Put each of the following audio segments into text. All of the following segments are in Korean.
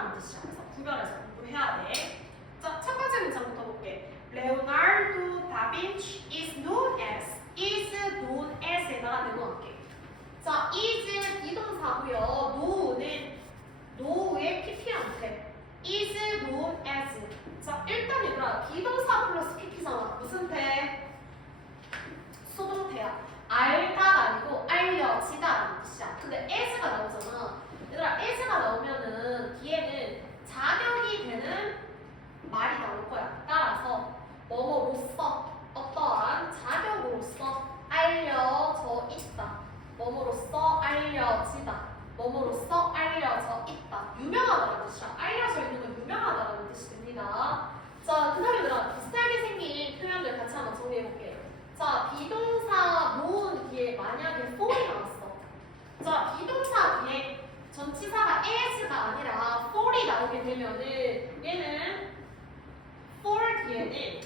하다라는 뜻이야. 그래서 구별해서 공부해야 돼. 자, 첫 번째 문장부터 볼게. Leonardo da Vinci is known as에다가 내놓을게. 자, is 비동사고요. know의 pp한테 is known as. 자, 일단 얘들아 비동사 플러스 pp잖아. 무슨 태? 수동태야. 알다가 아니고 알려지다라는 뜻이야. 근데 as가 나오잖아. 얘들아 as가 나오면은 뒤에는 자격이 되는 말이 나올 거야. 따라서 뭐뭐로써 어떠한 자격으로서 알려져 있다. 뭐뭐로써 알려지다. 뭐뭐로써 알려져 있다. 유명하다는 뜻이야. 알려져 있는 건 유명하다는 뜻이 됩니다. 자, 그 다음에 얘들아 비슷하게 생긴 표현들 같이 한번 정리해볼게요. 자, 비동사 known 뒤에 만약에 for이 나왔어. 자, 비동사 뒤에 전치사가 as가 아니라 for이 나오게 되면은 얘는 for 뒤에는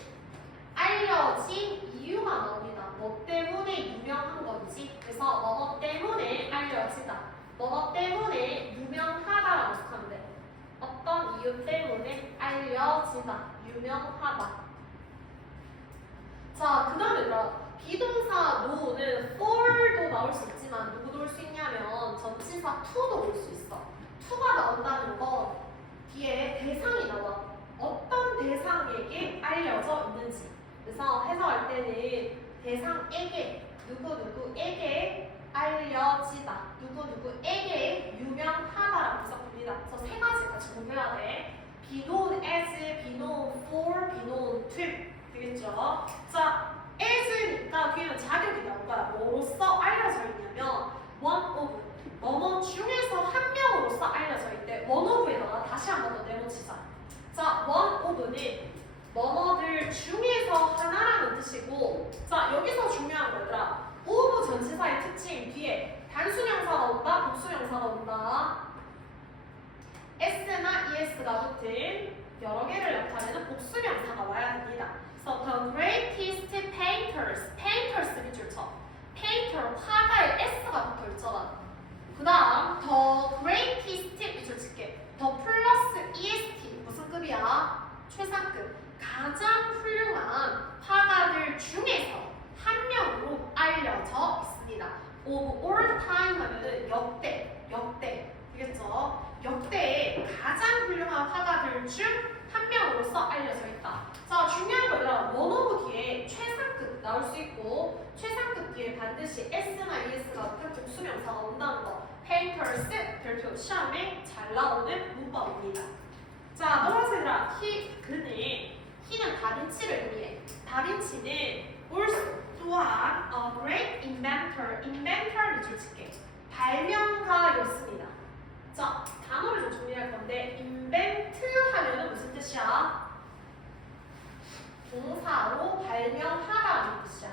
알려진 이유가 나옵니다. 뭐 때문에 유명한 건지. 그래서 뭐뭐 때문에 알려지다. 뭐뭐 때문에 유명하다라고 생각하면 돼. 어떤 이유 때문에 알려지다. 유명하다. 자, 그 다음에 비동사 know는 for도 나올 수 있지만 누구도 올 수 있냐면 전치사 to도 올 수 있어. to가 나온다는 건 뒤에 대상이 나와. 어떤 대상에게 알려져 있는지. 그래서 해석할 때는 대상에게 누구누구에게 알려지다. 누구누구에게 유명하다라고 해석합니다. 그래서 세 가지 같이 공부해야 돼. be known as, be known for, be known to. 되겠죠? 자, as니까 뒤에는 자격이 나올 거야. 뭐로써 알려져 있냐면 one of, 뭐뭐 중에서 한 명으로서 알려져 있대. one of에다가 다시 한 번 더 내놓치자. 자, one of는 뭐뭐들 중에서 하나라는 뜻이고, 자, 여기서 중요한 거 얘들아. of 전치사의 특징 뒤에 단수명사가 온다, 복수명사가 온다. s나 es가 붙은 여러 개를 나타내는 복수명사가 와야 됩니다. So the greatest painters 밑줄 쳐. painter 화가의 s가 붙어 있잖아. 그 다음 the greatest 밑줄 칠게. the 플러스 est 무슨 급이야? 최상급. 가장 훌륭한 화가들 중에서 한 명으로 알려져 있습니다. of all time 하면은 역대 되겠죠? 역대의 가장 훌륭한 화가들 중 한 명으로서 알려져 있다. 자, 중요한 거는 원오브 뒤에 최상급 나올 수 있고 최상급 뒤에 반드시 s나 es가 같은 복수명사가 온다는 거. painters 별표 시험에 잘 나오는 문법입니다. 자, 넘어가세요. he는 다빈치를 의미해. 다빈치는 also 또한 a great inventor를 줄칠게. 발명가였습니다. 자, 단어를 좀 정리할 건데 invent 하면은 무슨 뜻이야? 동사로 발명하다라는 뜻이야.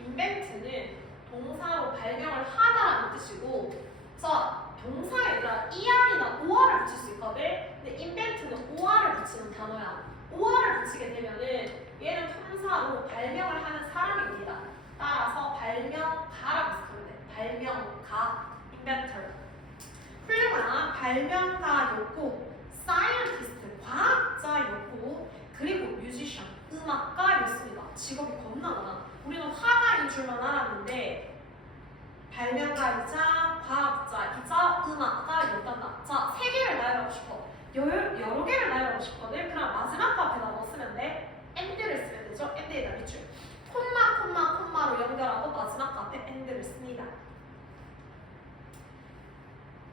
invent는 동사로 발명을 하다라는 뜻이고, 자, 동사에다 er이나 or를 붙일 수 있거든. 근데 invent는 or를 붙이는 단어야. or를 붙이게 되면은 얘는 동사로 발명을 하는 사람입니다. 따라서 발명가라고 생각하면 돼. 발명가, inventor. 훌륭한 발명가였고, scientist, 과학자였고, 그리고 musician, 음악가였습니다. 직업이 겁나 많아. 우리는 화가인 줄만 알았는데 발명가이자 과학자이자 음악가였단다. 자, 세 개를 나열하고 싶어. 여러 개를 나열하고 싶거든. 그럼 마지막 거 앞에다 뭐 쓰면 돼? and를 쓰면 되죠. and에다 밑줄. 콤마로 연결하고 마지막 거 앞에 and를 씁니다.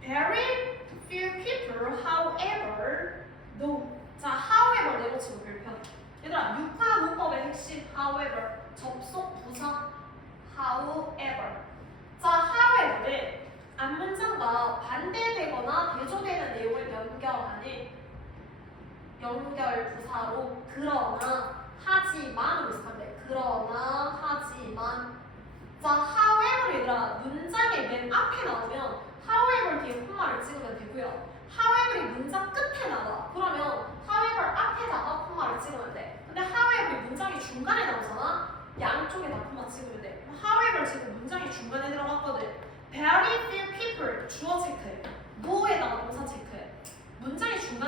Very few people, however, know. 자, however 내놓치면 불편해. 얘들아, 육하 문법의 핵심 however, 접속 부사 however. 자, however는 앞문장과 반대되거나 대조되는 내용을 연결하는 연결 부사로 그러나, 하지만으로 쓰면 돼. 그러나, 하지만. 자, however 얘들아, 문장의 맨 앞에 나오면 however 뒤에 콤마를 찍으면 되고요. however이 문장 끝에 나와. 그러면 however 앞에다가 콤마를 찍으면 돼. 근데 however이 문장이 중간에 나오잖아. 양쪽에다 콤마 찍으면 돼. however 지금 문장이 중간에 들어갔거든. Very few people 주어 체크해. 뭐에다가 동사 체크해. 문장이 중간에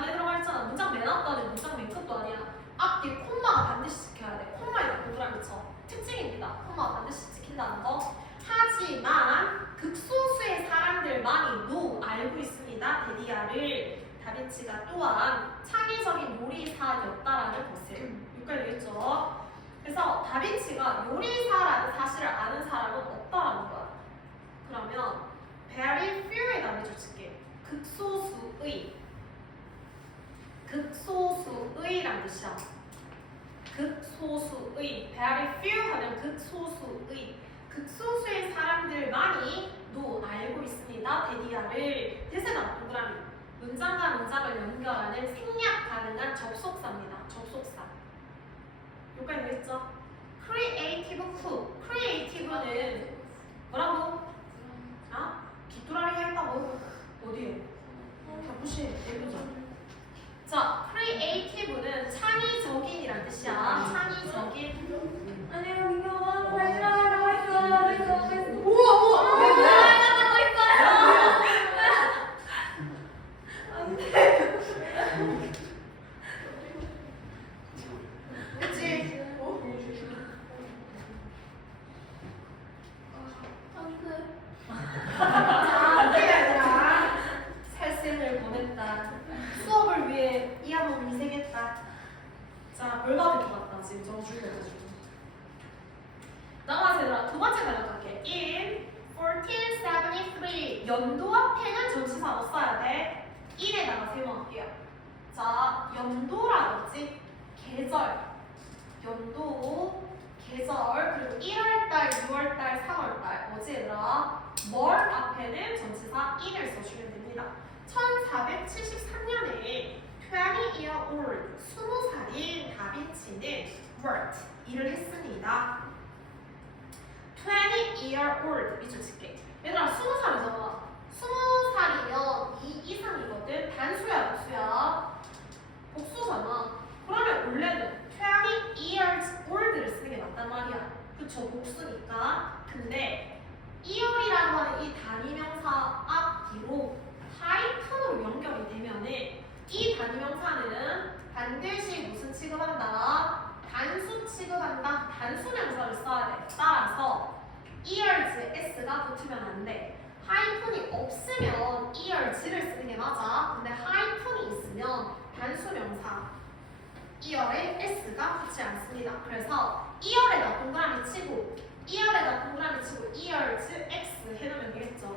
괜찮아. 문장 맨 앞도 아니야. 문장 맨 끝도 아니야. 앞뒤 콤마가 반드시 지켜야 돼. 콤마에다 동그라미 쳐. 특징입니다. 콤마가 반드시 지킨다는 거. 하지만 극소수의 사람들만이 알고 있습니다. 데디아를. 다빈치가 또한 창의적인 요리사였다라는 것을. 여기까지 되겠죠? 그래서 다빈치가 요리사라는 사실을 아는 사람은 없다라는 거야. 그러면 very few의 답을 줄게. 극소수의란 뜻이야. 극소수의 very few 하면 극소수의 사람들만이 알고 있습니다. 데디아를. 대세나 동그라미. 문장과 문장을 연결하는 생략 가능한 접속사입니다. 접속사. 여기까지 되겠죠? creative who. creative는 뭐라고? 아? 귀뚜라미가 있다고? 어디에? 무시해. 예쁘죠? 자, creative는 창의적인이란 뜻이야. 창의적인. 아니요, 민경아, 발전하라고 했어. 우와! 왜? 발전하고 있어요. 안 돼. 그치? 안 돼. 자, 얘들아. 살생을 보냈다. 수업을 위해 이 학원 희생했다. 자, 벌 받을 것 같다. 지금 저거 줄여가지고. 나가서 얘들아, 두 번째 가져갈게. In 1473. 연도 앞에는 전치사로 써야 돼. 1에다가 세워놓을게요. 자, 연도라고 했지? 계절. 연도, 계절, 그리고 1월달, 6월달, 3월달. 뭐지 얘들아? 뭘 앞에는 전치사 1을 써주면 됩니다. 1473년에 20year old, 20살인 다빈치는 worked, 일을 했습니다. 20year old, 이쪽 칠게. 얘들아, 20살이잖아. 20살이면 2 이상이거든. 단수야, 복수야? 복수잖아. 그러면 원래는 20 years old를 쓰는 게 맞단 말이야. 그쵸, 복수니까. 근데 year이라고 하는 이 단위명사 앞뒤로 하이픈으로 연결이 되면은 이 단위명사는 반드시 무슨 취급한다? 단수 취급한다. 단수명사를 써야 돼. 따라서 years에 s가 붙으면 안 돼. 하이픈이 없으면 years를 쓰는 게 맞아. 근데 하이픈이 있으면 단수명사 year에 s가 붙지 않습니다. 그래서 year에다 동그라미 치고 years x 해놓으면 되겠죠.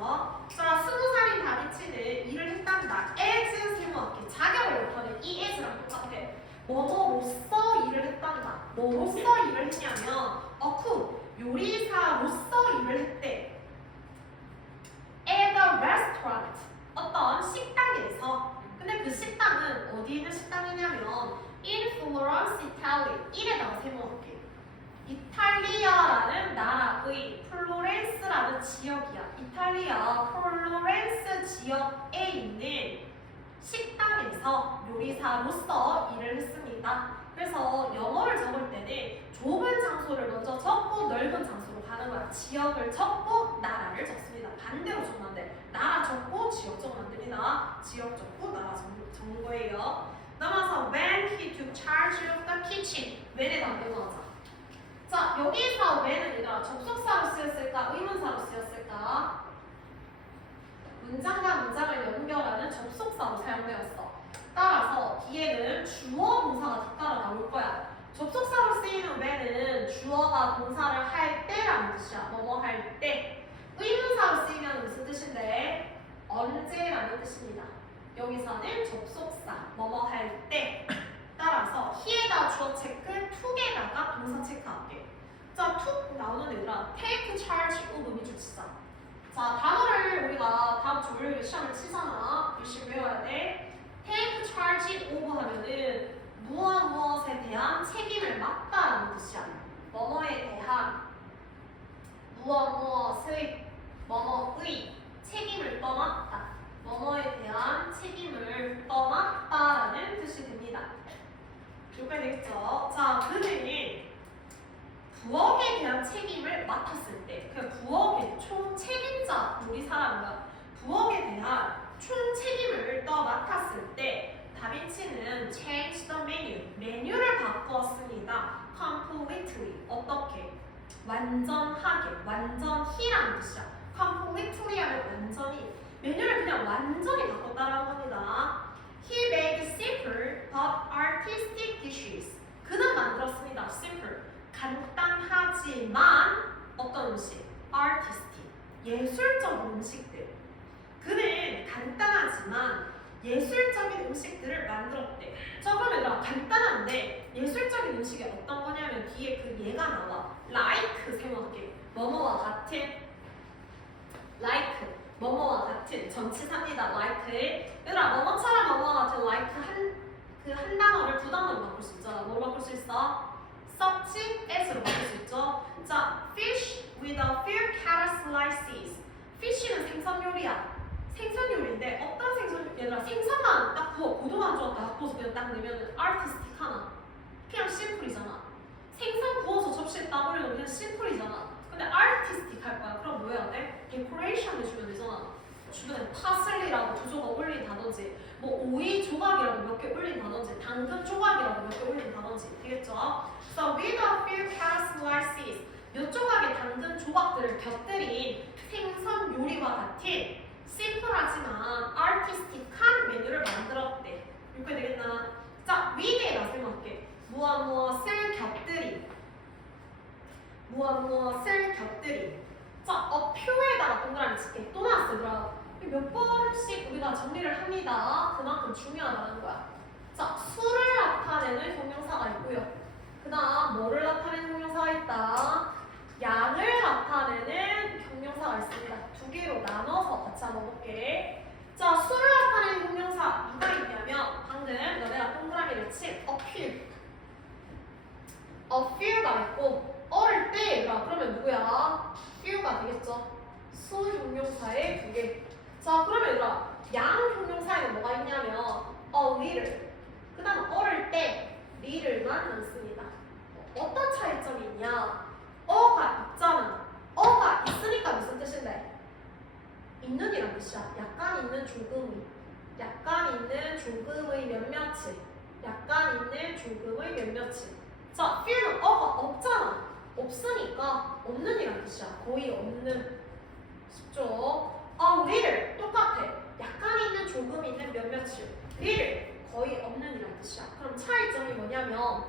자, 20살인 다빈치는 일을 했단다. as 세모할게. 자격을 못하는 이 as랑 똑같아. 뭐뭐로서 일을 했단다. 뭐로서 일을 했냐면 요리사로서 일을 했대. at a restaurant. 어떤 식당에서. 근데 그 식당은 어디 있는 식당이냐면 in Florence, Italy. 1에다가 세모할게. 이탈리아라는 나라의 플로렌스라는 지역이야. 이탈리아 플로렌스 지역에 있는 식당에서 요리사로서 일을 했습니다. 그래서 영어를 적을 때는 좁은 장소를 먼저 적고 넓은 장소로 가는 거야. 지역을 적고 나라를 적습니다. 반대로 적으면 안 돼. 나라 적고 지역 적으면 안 됩니다. 지역 적고 나라 적는 거예요. 넘어서 when he took charge of the kitchen. when에 남겨놓자. 자, 여기서 when은 얘들아 접속사로 쓰였을까? 의문사로 쓰였을까? 문장과 문장을 연결하는 접속사로 사용되었어. 따라서 뒤에는 주어 동사가 뒤따라 나올 거야. 접속사로 쓰이는 when은 주어가 동사를 할 때라는 뜻이야. 뭐뭐 할 때. 의문사로 쓰이면 무슨 뜻인데? 언제라는 뜻입니다. 여기서는 접속사, 뭐뭐 할 때. 따라서 he에다 주어 체크, to에다가 동사 체크할게. 자, to 나오는 얘들아 take charge of 미주 치자. 자, 단어를 우리가 다음 주 월요일에 시험을 치잖아. 열심히 외워야 돼. take charge of 하면은 무엇에 대한 책임을 맡다라는 뜻이야. 뭐뭐에 대한 무엇의 책임을 떠맡다. 뭐뭐에 대한 책임을 떠맡다라는 뜻이 됩니다. 여기까지 되겠죠? 자, 그는 부엌에 대한 책임을 맡았을 때, 그 부엌의 총 책임자 우리 사람과 부엌에 대한 총 책임을 맡았을 때 다빈치는 어떻게? 완전하게, 완전히라는 뜻이야. completely 하면 완전히. 메뉴를 그냥 완전히 바꿨다라는 겁니다. He made simple but artistic dishes. 그는 만들었습니다. simple. 간단하지만 어떤 음식? artistic. 예술적인 음식들. 그는 간단하지만 예술적인 음식들을 만들었대. 자, 그러면 얘들아, 간단한데 예술적인 음식이 어떤 거냐면 뒤에 그 얘가 나와. like 생각해. 뭐뭐와 같은. like 뭐뭐와 같은 전치사입니다. like. 얘들아, 뭐뭐처럼 뭐뭐와 같은 like 한 단어를 두 단어로 바꿀 수 있잖아. 뭐로 바꿀 수 있어? such as로 바꿀 수 있죠. 자, fish with a few carrot slices. fish는 생선 요리야. 생선 요리인데 어떤 생선? 얘들아, 생선만 딱 구워. 고등어 안 딱 구워서 그냥 딱 내면은 artistic 하나. 그냥 심플이잖아. 생선 구워서 접시에 딱 올려도 그냥 심플이잖아. 근데 artistic 할 거야. 그럼 뭐 해야 돼? decoration 해주면 되잖아. 주변에 파슬리라고 두 조각 올린다든지, 뭐 오이 조각이라고 몇 개 올린다든지, 당근 조각이라고 몇 개 올린다든지, 되겠죠? So with a few carrot slices, 몇 조각의 당근 조각들을 곁들인 생선 요리와 같은 심플하지만 artistic한 메뉴를 만들었대. 이렇게 되겠나? 자, with에다 생각해. 무엇 무엇을 곁들인. 무엇 무엇을 곁들인. 자, 표에다가 동그라미 칠게. 또 나왔어, 얘들아. 몇 번씩 우리가 정리를 합니다. 그만큼 중요하다는 거야. 자, 수를 나타내는 형용사가 있고요. 그 다음 뭐를 나타내는 형용사가 있다. 양을 나타내는 형용사가 있습니다. 두 개로 나눠서 같이 한번 볼게. 자, 수를 나타내는 형용사 누가 있냐면 방금 너네가 동그라미를 친 a few. a few가 있고 어릴 때 얘들아, 그러면 누구야? few가 되겠죠. 수 형용사의 두 개. 자, 그러면 얘들아, 양 형용사에는 뭐가 있냐면 a little. 그 다음 어릴 때 little만 넣습니다. 어떤 차이점이 있냐? 어가 있잖아. 어가 있으니까 무슨 뜻인데? 있는이란 뜻이야. 약간 있는 조금이. 약간 있는 조금의 몇몇이. 약간 있는 조금의 몇몇이. 자, few는 어가 없잖아. 없으니까 없는이란 뜻이야. 거의 없는. 쉽죠? little 똑같아. 약간 있는 조금 있는 몇몇이. little 거의 없는이란 뜻이야. 그럼 차이점이 뭐냐면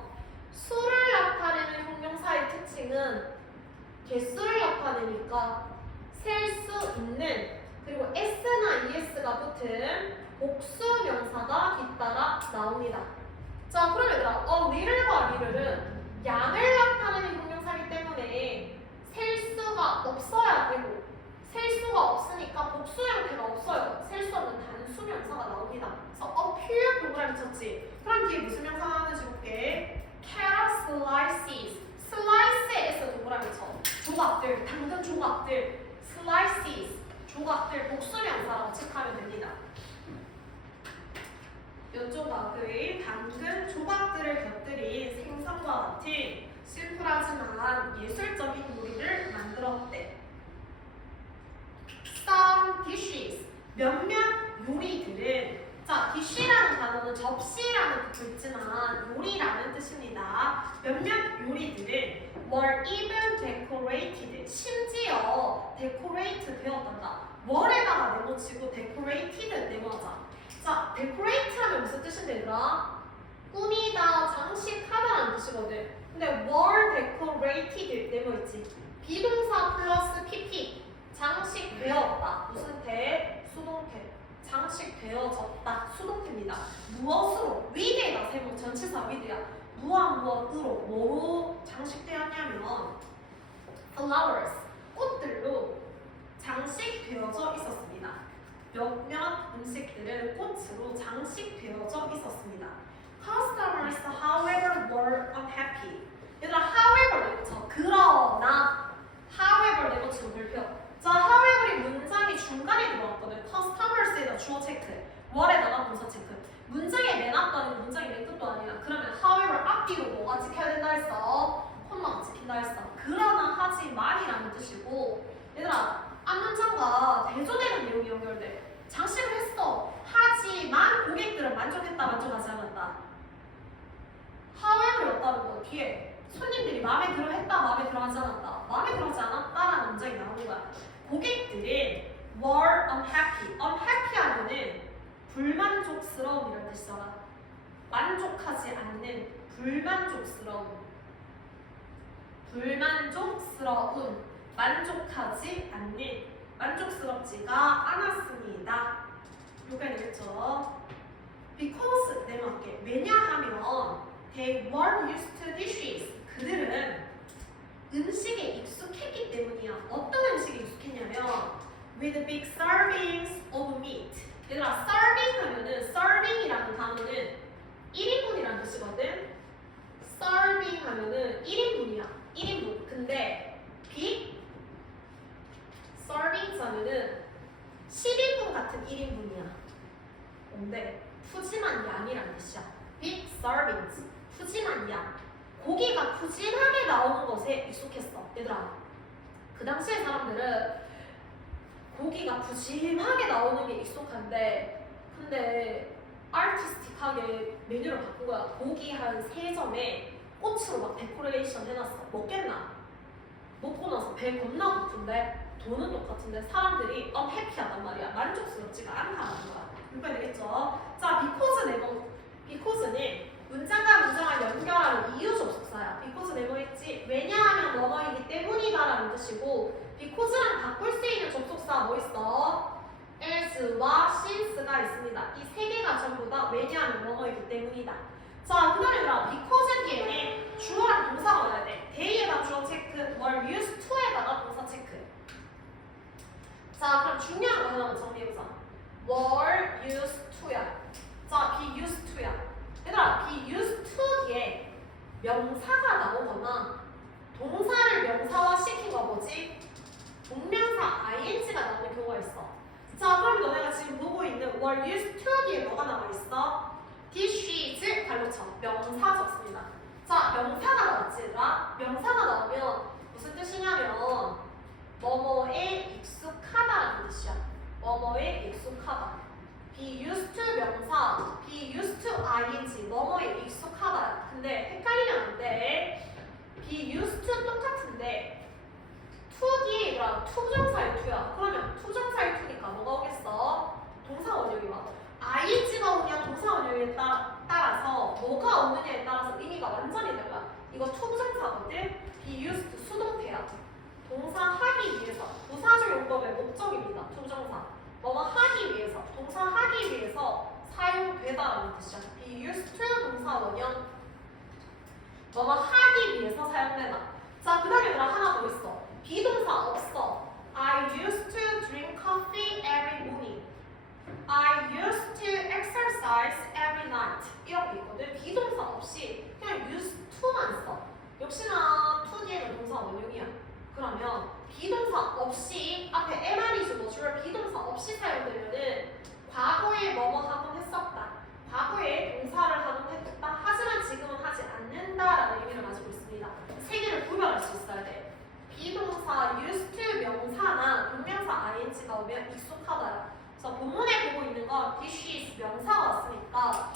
수를 나타내는 형용사의 특징은 개수를 나타내니까 셀 수 있는, 그리고 s나 es가 붙은 복수 명사가 뒤따라 나옵니다. 자, 그러면 얘들아, little과 little는 양을 나타내는 형용사이기 때문에 셀 수가 없어야 되고, 셀 수가 없으니까 복수 형태가 없어요. 셀 수 없는 단수 명사가 나옵니다. 그래서 few 동그라미 쳤지. 그럼 뒤에 무슨 명사가 나오는지 볼게. carrot slices. slice에서 동그라미 쳐. 조각들, 당근 조각들. slices. 조각들 복수 명사라고 체크하면 됩니다. 요 조각의 당근 조각들을 곁들인 생선과 같은 심플하지만 예술적인 요리를 만들었대. Some dishes. 몇몇 요리들은, 자, dish라는 단어는 접시라는 뜻도 있지만 요리라는 뜻입니다. 몇몇 요리들은 were even decorated. 심지어 decorate 되었단다. were에다가 네모치고 decorated 네모하자. 자, decorate 하면 무슨 뜻인데 얘들아? 꾸미다, 장식하다라는 뜻이거든. 근데 were decorated 네모있지. 비동사 플러스 pp. 장식되었다. 무슨 태? 수동태. 장식되어졌다. 수동태입니다. 무엇으로? with에다 세모 전치사 with야. 무엇으로? 뭐로 장식되었냐면 flowers. 꽃들로 장식되어져 있었습니다. 몇몇 음식들은 꽃으로 장식되어져 있었습니다. Customers, however, were unhappy. 얘들아, however 내고쳐. 그러나 however 내고치고 불표. 자, however이 문장이 중간에 들어왔거든. Customers에다 주어 체크, what에다가 동사 체크. 문장의 맨 앞도 아니고 문장의 맨 끝도 아니야. 그러면 however 앞뒤로 뭐가 지켜야 된다 했어? 콤마가 지킨다 했어. 그러나 하지만이라는 뜻이고, 얘들아, 앞문장과 대조되는 내용이 연결돼. 장식을 했어. 하지만 고객들은 만족했다, 만족하지 않았다. however였다는 거 뒤에 손님들이 마음에 들어 했다, 불만족스러움이라는 뜻이잖아. 만족하지 않는 불만족스러움. 불만족스러움. 만족하지 않는. 만족스럽지가 않았습니다. 요게 되겠죠. Because 내맞게. 왜냐하면 they were used to dishes. 그들은 음식에 익숙했기 때문이야. 어떤 음식에 익숙했냐면 with big servings of meat. 얘들아, serving 하면은 serving이라는 단어는 1인분이라는 뜻이거든. serving 하면은 1인분이야. 1인분. 근데 big servings 하면은 10인분 같은 1인분이야. 근데 푸짐한 양이란 뜻이야. big servings. 푸짐한 양. 고기가 푸짐하게 나오는 것에 익숙했어. 얘들아, 그 당시의 사람들은 고기가 푸짐하게 나오는 게 익숙한데, 근데 아티스틱하게 메뉴를 바꾼 거야. 고기 한 3점에 꽃으로 막 데코레이션 해놨어. 먹겠나? 먹고 나서 배 겁나 고픈데 돈은 똑같은데 사람들이 해피하단 말이야. 만족스럽지가 않다는 거야. 이렇게 되겠죠? 자, because는 문장과 문장을 연결하는 이유 접속사야. because 네모했지. 왜냐하면 뭐뭐이기 때문이다라는 뜻이고, because랑 바꿀 수 있는 접속사 뭐 있어? as와 since가 있습니다. 이 세 개가 전부 다 왜냐하면 뭐뭐이기 때문이다. 자, 그 다음에 because 뒤에는 주어랑 동사가 와야 돼. they에다 주어 체크, were used to에다가 동사 체크. 자, 그럼 중요한 거 하나만 정리해보자. were used to야. 자, be used to야. 얘들아, be used to 뒤에 명사가 나오거나 동사를 명사화 시킨 거 뭐지? 동명사 ing가 나오는 경우가 있어. 자, 그럼 너네가 지금 보고 있는 were used to 뒤에 뭐가 나와있어? dishes 발로 쳐. 명사 적습니다. 자, 명사가 나왔지 얘들아? 명사가 나오면 무슨 뜻이냐면 뭐뭐에 익숙하다라는 뜻이야. 뭐뭐에 익숙하다. be used to 명사, be used to ing, 뭐뭐에 익숙하다. 근데 헷갈리면 안 돼. be used to 똑같은데 to 뒤에 얘들아 투정사의 to야. 그러면 투정사의 to니까 뭐가 오겠어? 동사 원형이 와. ing가 오냐 동사 원형에 따라서 뭐가 오느냐에 따라서 의미가 완전히 달라. 이거 투정사거든. be used to 수동태야. 동사 하기 위해서. 부사절 용법의 목적입니다. 투정사. 뭐뭐 하기 위해서, 동사 하기 위해서 사용되다라는 뜻이야. be used to 동사 원형. 뭐뭐 하기 위해서 사용되다. 자, 그 다음에 얘들아 하나 더 있어. 비동사 없어. I used to drink coffee every morning. I used to exercise every night. 이렇게 있거든. 비동사 없이 그냥 used to만 써. 역시나 to 뒤에는 동사 원형이야. 그러면 비동사 없이 앞에 MR이 주고 주로 비동사 없이 사용되면은 과거에 뭐뭐 하곤 했었다. 과거에 동사를 하곤 했다. 하지만 지금은 하지 않는다라는 의미를 가지고 있습니다. 세 개를 구별할 수 있어야 돼. 비동사 used to 명사나 동명사 ing가 오면 익숙하다. 그래서 본문에 보고 있는 건 dishes 명사가 왔으니까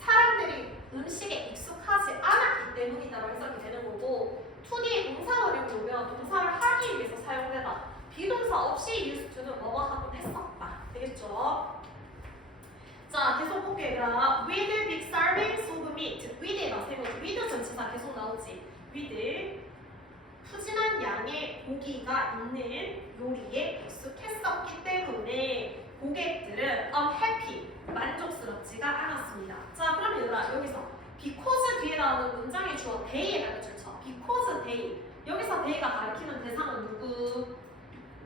사람들이 음식에 익숙하지 않았기 때문이다라고 해석이 되는 거고, to 뒤에 동사 원형이 오면 동사를 하기 위해서 사용되다. 비동사 없이 used to는 뭐뭐 하곤 했었다. 되겠죠? 자, 계속 볼게 얘들아. with big servings of meat. with에다 세 번째. with 전치사 계속 나오지. with 푸짐한 양의 고기가 있는 요리에 익숙했었기 때문에 고객들은 unhappy, 만족스럽지가 않았습니다. 자, 그럼 얘들아 여기서 because 뒤에 나오는 문장의 주어 they에다가 줄쳐. because they. 여기서 they가 가리키는 대상은 누구?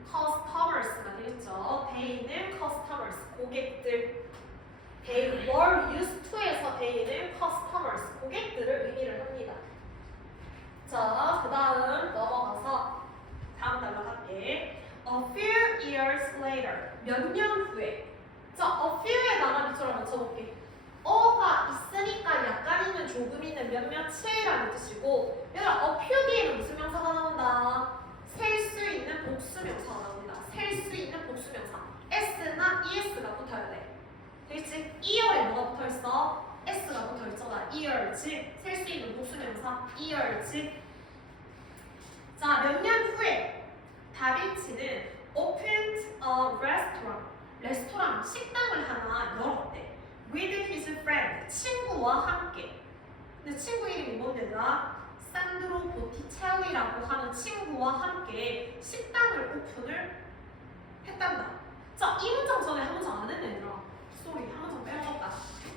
customers가 되겠죠. they는 customers, 고객들. they were used to에서 they는 customers, 고객들을 의미를 합니다. 자, 그 다음 넘어가서 다음 단락 할게. A few years later. 몇 년 후에. 자, a few에다가 밑줄을 맞춰볼게. 어가 있으니까 약간 있는, 조금 있는, 몇몇이라는 뜻이고, 얘들아, a few 뒤에는 무슨 명사가 나온다? 셀 수 있는 복수명사가 나옵니다. 셀 수 있는 복수명사. s나 es가 붙어야 돼. 되겠지? year에 뭐가 붙어있어? s가 붙어있잖아. year, 즉 셀 수 있는 복수명사 year, 즉. 자, 몇 년 후에 다빈치는 opened a restaurant. 레스토랑, 식당을 하나 열었대. 친구와 함께. 근데 친구 이름이 뭔데더라? 산드로 보티첼리라고 하는 친구와 함께 식당을 오픈을 했단다. 자, 이 문장 전에 한 문장 안 했네, 얘들아. 쏘리, 한 문장 빼먹었다.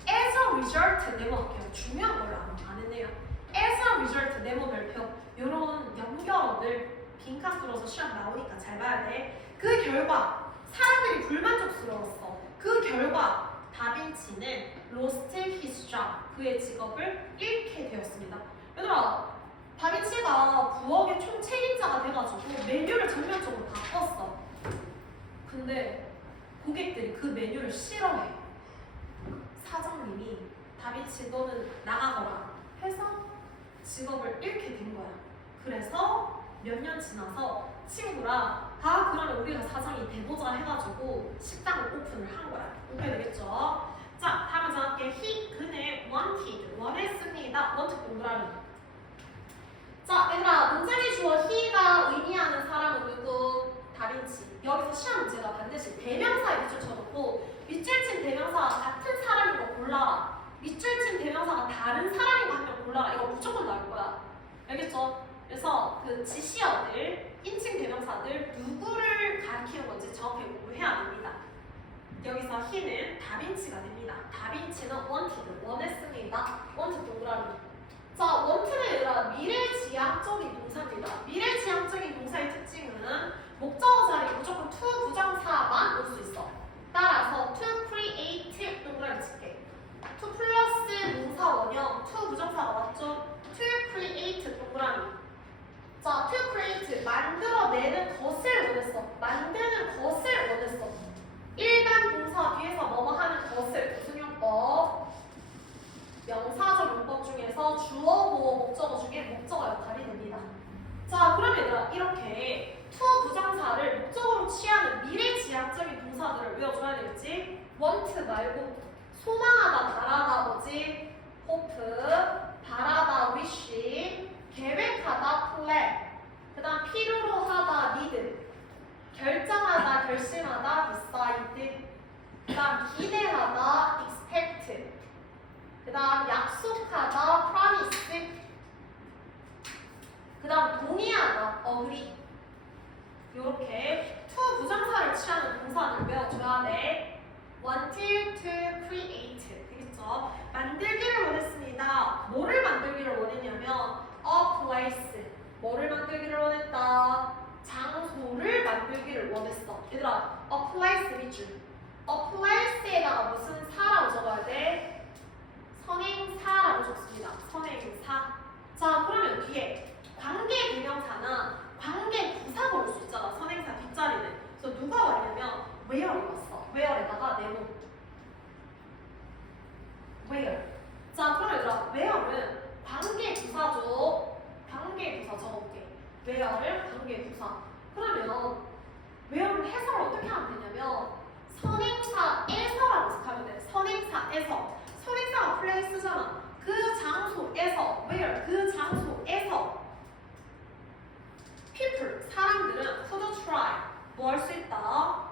As a result, 네모 할게요. 중요한 걸 안 했네요. As a result, 네모 별표. 요런 연결어들 빈칸 뚫어서 시험 나오니까 잘 봐야 돼. 그 결과 사람들이 불만족스러웠어. 그 결과 다빈치는 lost his job. 그의 직업을 잃게 되었습니다. 얘들아, 다빈치가 부엌의 총 책임자가 돼가지고 메뉴를 전면적으로 바꿨어. 근데 고객들이 그 메뉴를 싫어해. 사장님이 다빈치 너는 나가거라 해서 직업을 잃게 된 거야. 그래서 몇 년 지나서 친구랑 그러면 우리가 사장이 돼보자 해가지고 식당을 오픈을 한 거야. 오케이 되겠죠? 자, 다음 문제 할게. he, 그는 wanted, 원했습니다. want 동그라미. 자, 얘들아, 문장의 주어 he가 의미하는 사람은 누구? 다빈치. 여기서 시험 문제가 반드시 대명사에 밑줄 쳐놓고 밑줄 친 대명사가 같은 사람인 거 골라라. 밑줄 친 대명사가 다른 사람인 거 한 명 골라라. 이거 무조건 나올 거야. 알겠죠? 그래서 그 지시어들, 인칭 대명사들 누구를 가리키는 건지 정확히 공부해야 됩니다. 여기서 he는 다빈치가 됩니다. 다빈치는 wanted, 원했습니다. want 동그라미. 자, want는 얘들아 미래지향적인 동사입니다. 미래지향적인 동사의 특징은 목적어 자리에 무조건 to 부정사만 올 수 있어. 따라서 to create 동그라미 칠게. to 플러스 동사 원형 to 부정사가 맞죠? to create 동그라미. 자, to create 만들어내는 것을 원했어. 만드는 것을 원했어. 일반 동사 뒤에서 뭐뭐 하는 것을 구승용법 명사적 용법 중에서 주어, 보어, 목적어 중에 목적어 역할이 됩니다. 자, 그럼 얘들아 이렇게 to 부정사를 목적어로 취하는 미래지향적인 동사들을 외워줘야 되겠지? want 말고 소망하다, 바라다 뭐지? hope, 바라다, wish, 계획하다, plan, 그 다음 필요로 하다, need, 결정하다, 결심하다, decide, 그 다음 기대하다, expect, 그 다음 약속하다, promise, 그 다음 동의하다, agree. 요렇게 to 부정사를 취하는 동사를 외워줘야 돼. wanted to create. 되겠죠? 만들기를 원했습니다. 뭐를 만들기를 원했냐면 a place. 뭐를 만들기를 원했다? 장소를 만들기를 원했어. 얘들아, a place 밑줄. a place에다가 무슨 사라고 적어야 돼? 선행사라고 적습니다. 선행사. 자, 그러면 뒤에 관계 대명사나 관계 부사가 올 수 있잖아. 선행사 뒷자리는. 그래서 누가 왔냐면 where이 왔어. where에다가 네모. where. 자, 그럼 얘들아, where는 관계 부사죠. 관계 부사 적어볼게. where를 관계 부사. 그러면 where를 해석을 어떻게 하면 되냐면 선행사에서라고 해석하면 돼. 선행사에서. 선행사가 place잖아. 그 장소에서 where 그 장소에서 people 사람들은 could try 뭐 할 수 있다?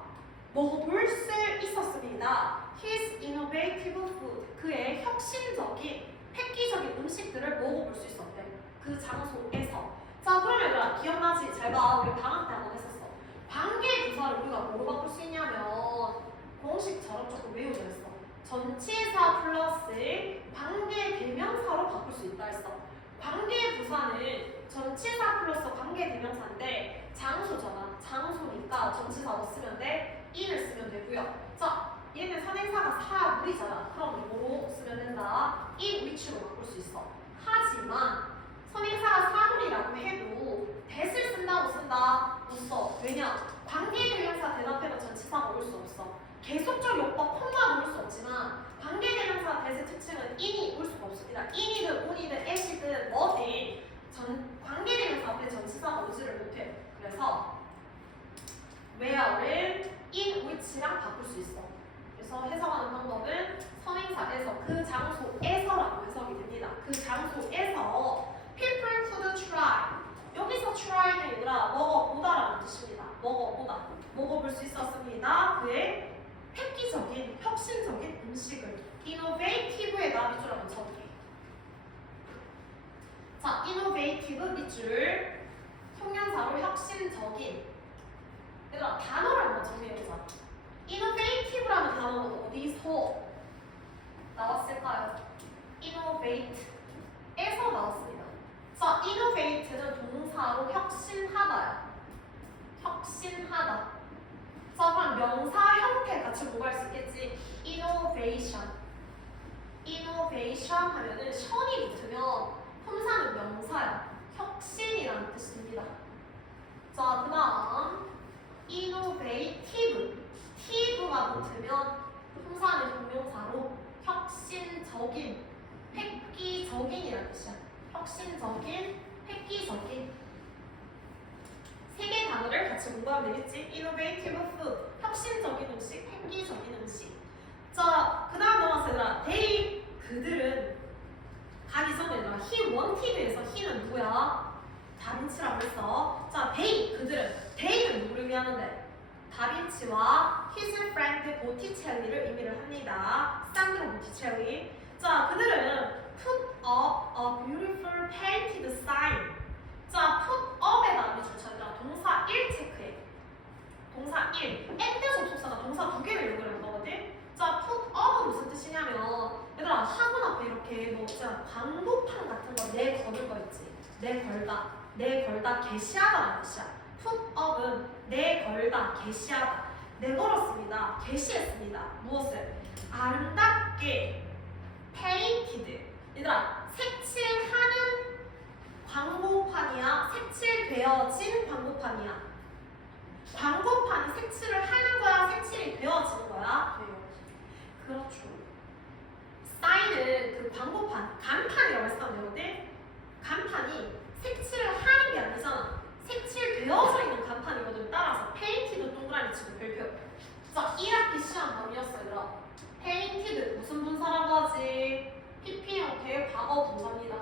먹어볼 수 있었습니다. His innovative food 그의 혁신적인 획기적인 음식들을 먹어볼 수 있었대. 그 장소에서. 자, 그러면 얘들아 기억나지? 잘 봐. 우리 방학 때 한번 했었어. 관계 부사를 우리가 뭐로 바꿀 수 있냐면 공식처럼 조금 외우자 했어. 전치사 플러스 관계 대명사로 바꿀 수 있다 했어. 관계 부사는 전치사 플러스 관계 대명사인데 장소잖아. 장소니까 전치사 뭐 쓰면 돼? in을 쓰면 되고요. 자, 얘는 선행사가 사물이잖아. 그럼 뭐로 쓰면 된다? in which로 바꿀 수 있어. 하지만 선행사가 사물이라고 해도 that을 쓴다고 쓴다? 못 써. 왜냐? 관계 대명사 대답해도 전치사가 올 수 없어. 계속적 용법 콤마 올 수 없지만 관계 대명사 that의 특징은 in이 올 수가 없습니다. in이든 on이든 as이든 뭐든 관계 대명사 앞에 전치사가 오지를 못해. 그래서 where를 in which랑 바꿀 수 있어. 그래서 해석하는 방법은 선행사에서 그 장소에서라고 해석이 됩니다. 그 장소에서 people could try. 여기서 try는 얘들아 먹어보다라는 뜻입니다. 먹어보다. 먹어볼 수 있었습니다. 그의 획기적인, 혁신적인 음식을 innovative에다 혁신되다 밑줄하면 저기. 자, innovative 밑줄. 형용사로 혁신적인. 얘들아 단어를 한번 정리해보자. innovative라는 단어는 어디서 나왔을까요? innovate에서 나왔습니다. 자, innovate는 동사로 혁신하다야. 혁신하다. 자, 그럼 명사 형태 같이 공부할 수 있겠지? innovation. innovation 하면은 션이 붙으면 품사는 명사야. 혁신이라는 뜻이 됩니다. 자, 그 다음 innovative. tive가 붙으면 품사는 형용사로 혁신적인, 획기적인이라는 뜻이야. 혁신적인, 획기적인. 세 개의 단어를 같이 공부하면 되겠지? innovative food, 혁신적인 음식, 획기적인 음식. 자, 그 다음 넘어서 얘들아, they, 그들은 가기 전에 얘들아, he wanted에서 he는 누구야? 다빈치라고 했어. 자, they, 그들은, they는 누구를 의미하는데? 다빈치와 his friend 보티첼리를 의미를 합니다. 산드로 보티첼리. 자, 그들은 put up a beautiful painted sign. 자, put up에다 밑줄 쳐라. 동사 1 체크해. 동사 1. and 접속사가 동사 두 개를 연결한 거거든. 자, put up은 무슨 뜻이냐면 얘들아 학원 앞에 이렇게 뭐 진짜 광고판 같은 거 내거는 거 있지. 내걸다 게시하다라는 뜻이야. put up은 내걸다 게시하다. 내걸었습니다. 게시했습니다. 무엇을? 아름답게 painted. 얘들아 색칠하는 광고판이야? 색칠되어진 광고판이야? 광고판이 색칠을 하는 거야? 색칠이 되어지는 거야? 그렇죠. 사인은 그 광고판, 간판이라고 했었는데 되거든? 간판이 색칠을 하는 게 아니잖아. 색칠되어져 있는 간판이거든. 따라서 페인티드 동그라미 치고 별표. 자, 1학기 시험 범위였어 얘들아. 페인티드 무슨 분사라고 하지? PP 형태의 과거 분사입니다.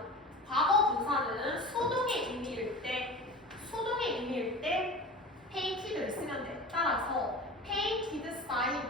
과거 분사는 수동의 의미일 때 painted를 쓰면 돼. 따라서 painted sign,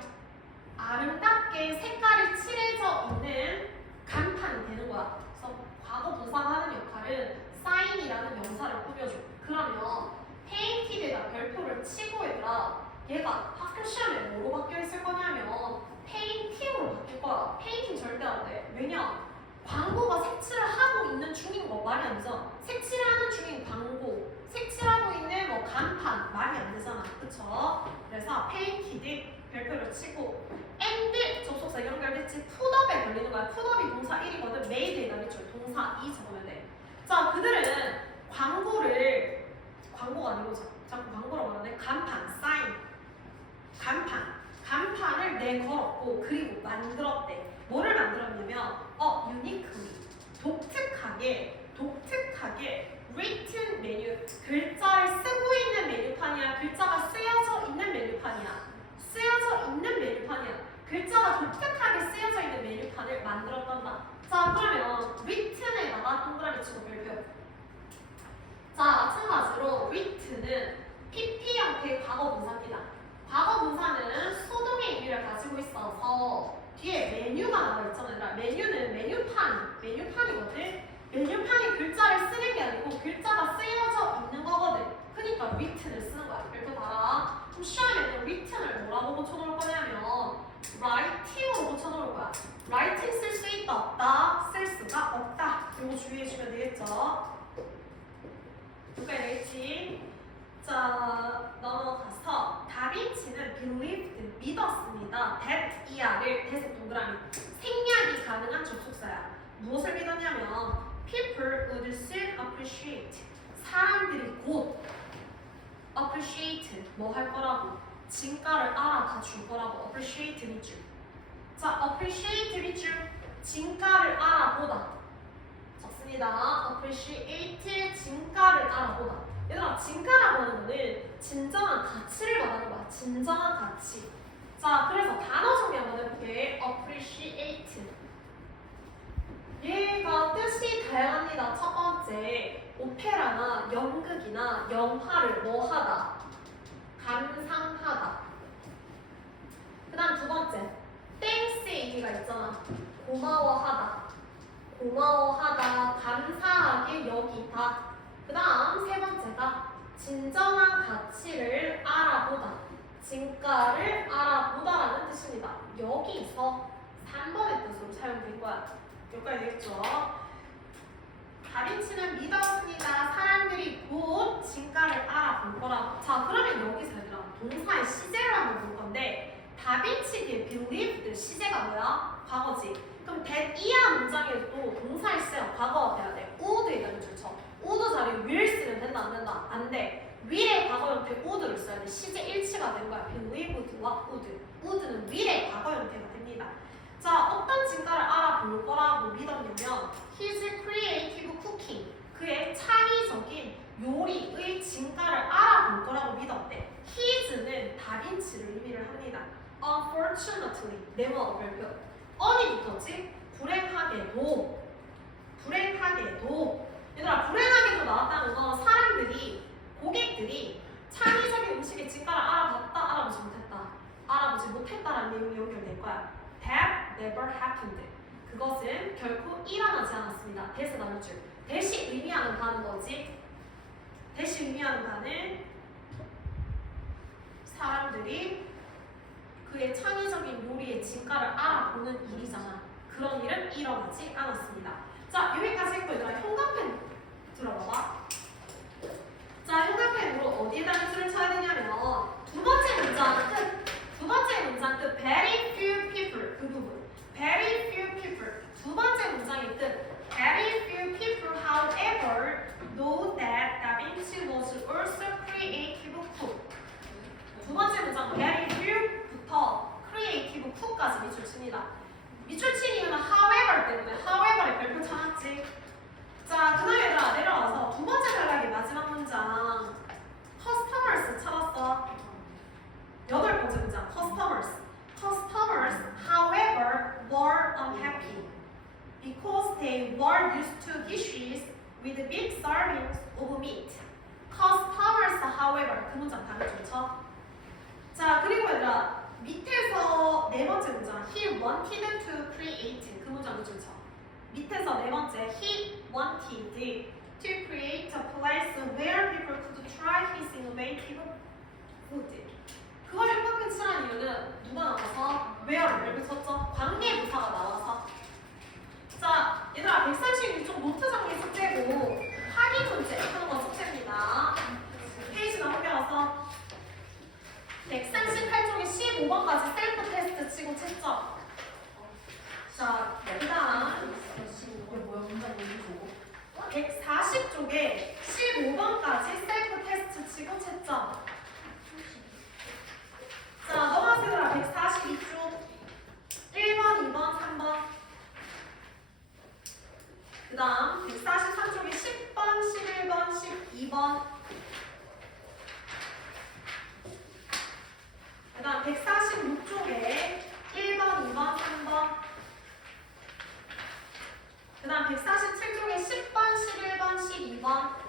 아름답게 색깔이 칠해져 있는 간판이 되는 거야. 그래서 과거 분사가 하는 역할은 sign이라는 명사를 꾸며줘. 그러면 painted에다 별표를 치고 얘들아, 얘가 학교 시험에 뭐로 바뀌어 있을 거냐면 painting으로 바뀔 거야. painting 절대 안 돼. 왜냐? 광고가 색칠을 하고 있는 중인 거 말이 안 되잖아. 색칠하는 중인 광고, 색칠하고 있는 뭐 간판 말이 안 되잖아. 그쵸? 그래서 painted 별표를 치고 and 접속사 연결됐지. putup에 걸리는 거야. putup이 동사 1이거든. made에다 밑줄 동사 2 적으면 돼. 자, 그들은 광고가 아니고 자꾸 광고라고 하네. 간판, sign. 간판을 내걸었고 그리고 만들었대. 뭐를 만들었냐면 uniquely, 독특하게 written 메뉴, 글자를 쓰고 있는 메뉴판이야. 글자가 쓰여져 있는 메뉴판이야. 글자가 독특하게 쓰여져 있는 메뉴판을 만들었단다. 자, 그러면 written에다가 동그라미 치고 별표. 자, 마찬가지로 written은 PP 형태의 과거 분사입니다. 과거 분사는 수동의 의미를 가지고 있어서 뒤에 메뉴가 나와 있잖아요. 메뉴는 메뉴판이거든. 메뉴판이 글자를 쓰는 게 아니고 글자가 쓰여져 있는 거거든. 그러니까 written을 쓰는 거야. 별표 달아. 그럼 시험에는 written을 뭐라고 고쳐놓을 거냐면 writing으로 고쳐놓을 거야. writing 쓸 수 있다 없다? 쓸 수가 없다. 이거 주의해주면 되겠죠? 여기까지 되겠지? 자, 넘어가서 다빈치는 believed, 믿었습니다. that ER을 대색 동그라미. 생략이 가능한 접속사야. 무엇을 믿었냐면 people would soon appreciate. 사람들이 곧 appreciate 뭐 할 거라고? 진가를 알아봐 줄 거라고. appreciate 밑줄. 자, appreciate 밑줄. 진가를 알아보다. 좋습니다. appreciate 진가를 알아보다. 얘들아, 진가라고 하는 거는 진정한 가치를 말하는 거야. 진정한 가치. 자, 그래서 단어 정리 한번 해볼게. appreciate. 얘가 뜻이 다양합니다. 첫 번째, 오페라나 연극이나 영화를 뭐 하다? 감상하다. 그 다음 두 번째, 댄스의 의미가 있잖아. 고마워하다. 고마워하다, 감사하게 여기다. 그 다음 세 번째가 진정한 가치를 알아보다. 진가를 알아보다라는 뜻입니다. 여기서 3번의 뜻으로 사용된 거야. 여기까지 되겠죠? 다빈치는 믿었습니다. 사람들이 곧 진가를 알아볼 거라고. 자, 그러면 여기서 얘들아 동사의 시제를 한번 볼 건데 다빈치 뒤에 believed 시제가 뭐야? 과거지. 그럼 that 이하 문장에도 동사의 시제가 과거가 돼야 돼. would이라는 줄 쳐. would 자리에 will 쓰면 된다 안 된다? 안 돼. will의 과거 형태 would를 써야 돼. 시제 일치가 된 거야. believed와 would. would는 will의 과거 형태가 됩니다. 자, 어떤 진가를 알아볼 거라고 믿었냐면 his creative cooking, 그의 창의적인 요리의 진가를 알아볼 거라고 믿었대. his는 다빈치를 의미를 합니다. Unfortunately, 네모 별표. on이 붙었지? 불행하게도. 얘들아, 불행하게도 나왔다는 건 사람들이, 고객들이 창의적인 음식의 진가를 알아봤다, 알아보지 못했다. 알아보지 못했다라는 내용이 연결될 거야. That never happened. 그것은 결코 일어나지 않았습니다. that을 나눌 줄. that이 의미하는 바는 뭐지? that이 의미하는 바는 사람들이 그의 창의적인 요리의 진가를 알아보는 일이잖아. 그런 일은 일어나지 않았습니다. 자, 여기까지 했고 얘들아 형광펜 들어봐봐. 자, 형광펜으로 어디에다 밑줄을 쳐야 되냐면 두 번째 문장 끝. 두 번째 문장 끝. Very few people. 그 부분. Very few people. 두 번째 문장의 끝. Very few people, however, know that Da Vinci was also creative cook. 두 번째 문장 very few부터 creative cook까지 밑줄 칩니다. 밑줄 친 이유는 however 때문에. however에 별표 쳐놨지. 자, 그다음 얘들아 내려와서 두 번째 단락의 마지막 문장 customers 찾았어. 여덟 번째 문장 customers. Customers, however, were unhappy because they were used to dishes with big servings of meat. Customers, however, 그 문장 다음에 좀 쳐. 자, 그리고 얘들아 밑에서 네 번째 문장 he wanted to create 그 문장도 좀 쳐. 밑에서 네 번째 he wanted to create a place where people could try his innovative food. 그걸 형광펜 칠한 이유는 누가 나와서 where를 별표 쳤죠? 관계부사가 나와서. 자, 얘들아 136쪽 노트 정리 숙제고 확인 문제 하는 거 숙제입니다. 페이지 넘겨와서 138쪽에 15번까지 셀프 테스트 치고 채점. 자, 그 다음 140쪽에 15번까지 셀프 테스트 치고 채점. 자, 넘어가세요. 142쪽 1번, 2번, 3번. 그 다음 143쪽에 10번, 11번, 12번. 그 다음 146쪽에 1번, 2번, 3번. 그 다음 147쪽에 10번, 11번, 12번.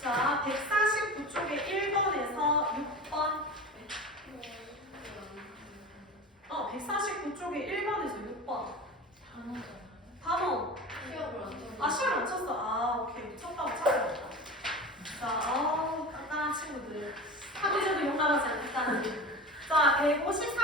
자, 149쪽에 1번에서 6번. 149쪽에 1번에서 6번. 단어. 아, 시험을 안 쳤어. 아, 오케이. 쳤다고 찾아봤다. 자, 깐깐한 친구들. 학교에도 용납하지 않겠다는. 자, 153